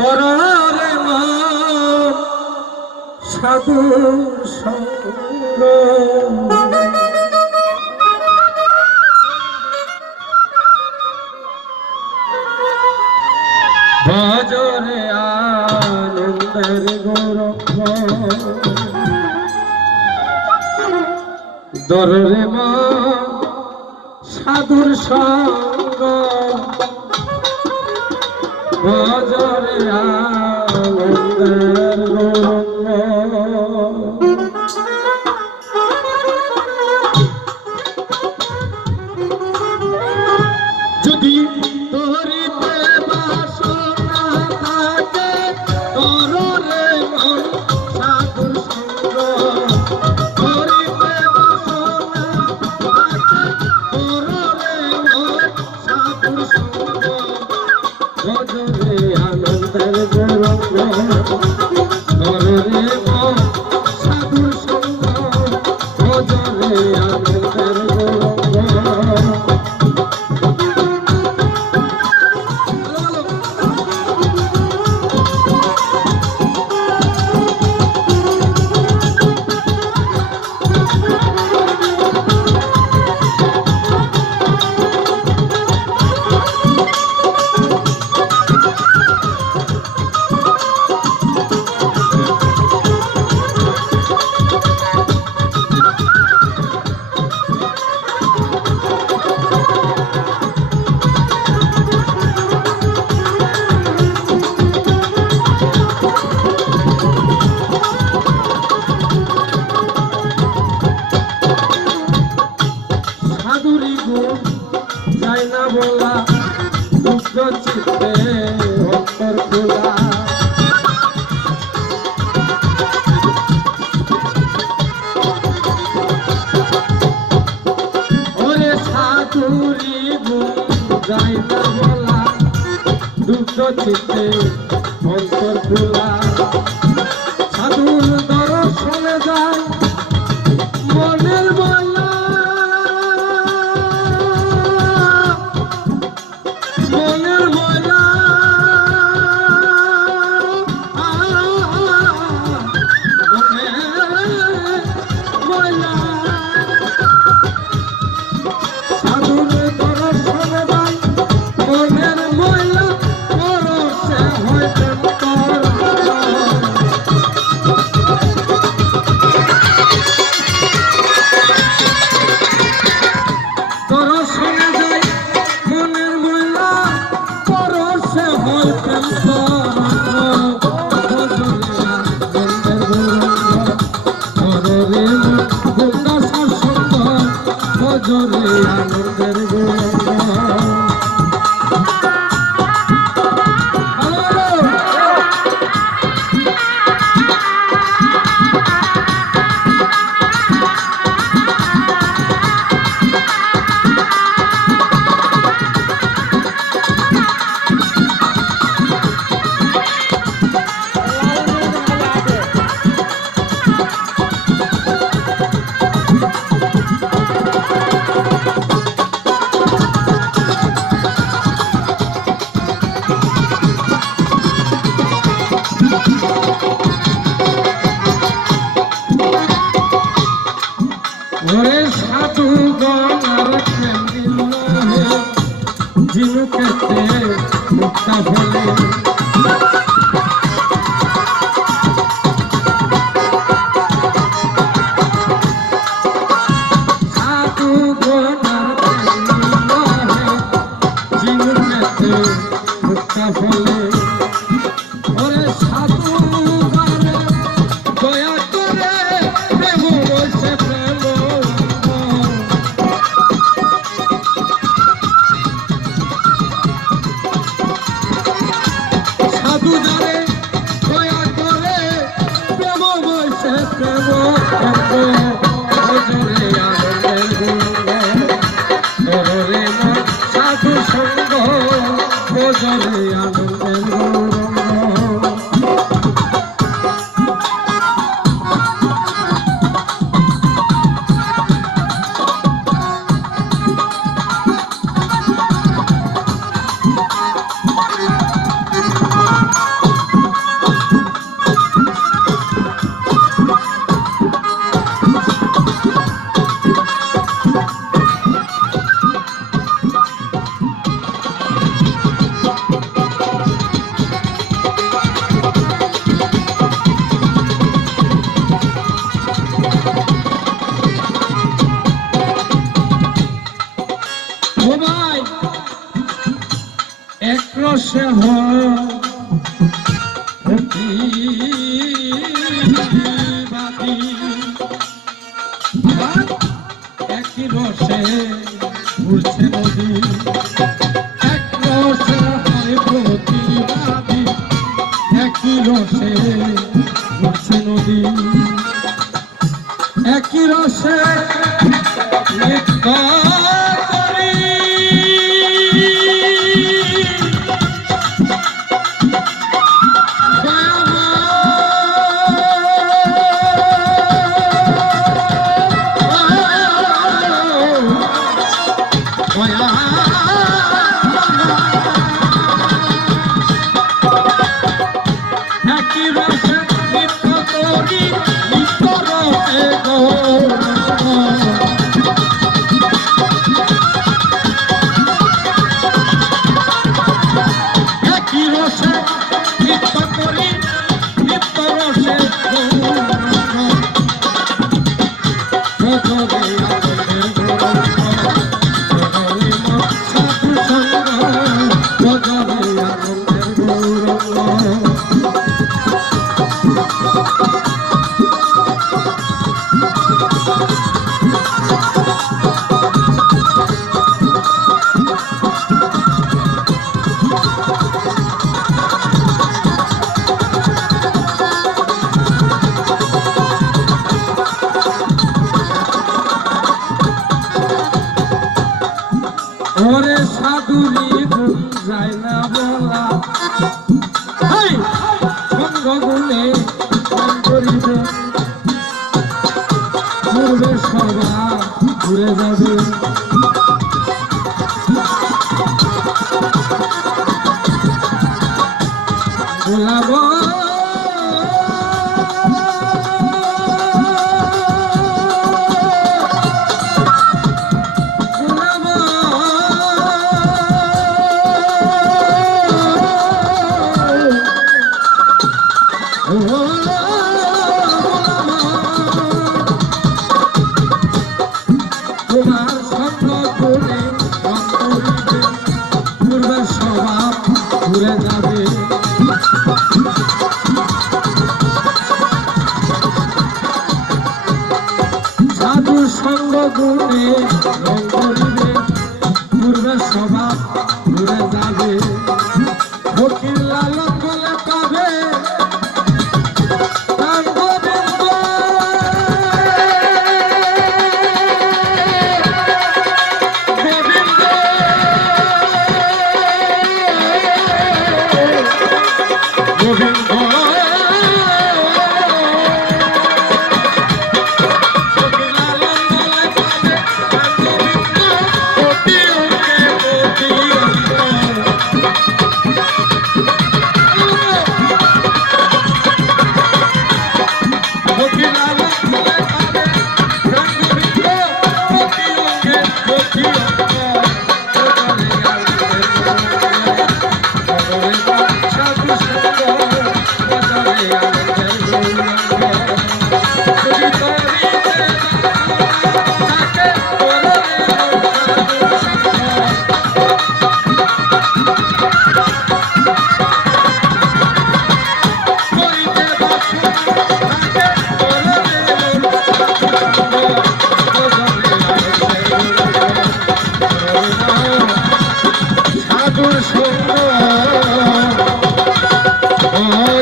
তরারে মন সাধু সঙ্গ ভজরে আনন্দের গৌরব দরে মন সাধুর সঙ্গ ভজরে আনন্দের গৌরব যদি তোরিতে বাসনা থাকে তরে মন সাধুর সঙ্গ তোরিতে বাসনা থাকে তরে মন সাধুর সঙ্গ ভজরে আনন্দের গৌরব তরে মন সাধুর সঙ্গ ভজরে আনন্দের গৌরব যায় না বলা দুঃখ চিত্তে অন্তর খোলা ওরে সাধুরি গুণ যায় না বলা দুঃখ চিত্তে অন্তর খোলা সাধুর দর্শনে যায় মনের বলা ভজরে আনন্দের গৌরব ওরে সাধু গণার ঝিনুকেতে মুক্তা ফলে সাধু গণার ঝিনুকেতে মুক্তা ফলে ওরে সাধু দয়া করে প্রেম বসে প্রেম সাধু যারে দয়া করে প্রেম বসে প্রেম ভজরে আনন্দের গৌরব তরে মন সাধু সঙ্গ ভজরে আনন্দের গৌরব রসে প্রতিবাদী একই রসে ঘুরছে নদী এক রসে হয় প্রতিবাদী একই রসে ঘুরছে নদী একই রসে নৃত্য করি একই রসে নৃত্য করি নৃত্য রসে একই রসে নৃত্য করি নৃত্য রসে ওরে সাধুরি গুণ যায় না বলা সঙ্গ গুণে করিবে পূর্বে সবা ঘুরে যাবে গোলাব তোমার সঙ্গ করে পূর্বের স্বভাব ঘুরে যাবে সাধুর সঙ্গ গুণে রং করিবে পূর্বের স্বভাব ঘুরে যাবে ফকির লালন বলে পাবে Oh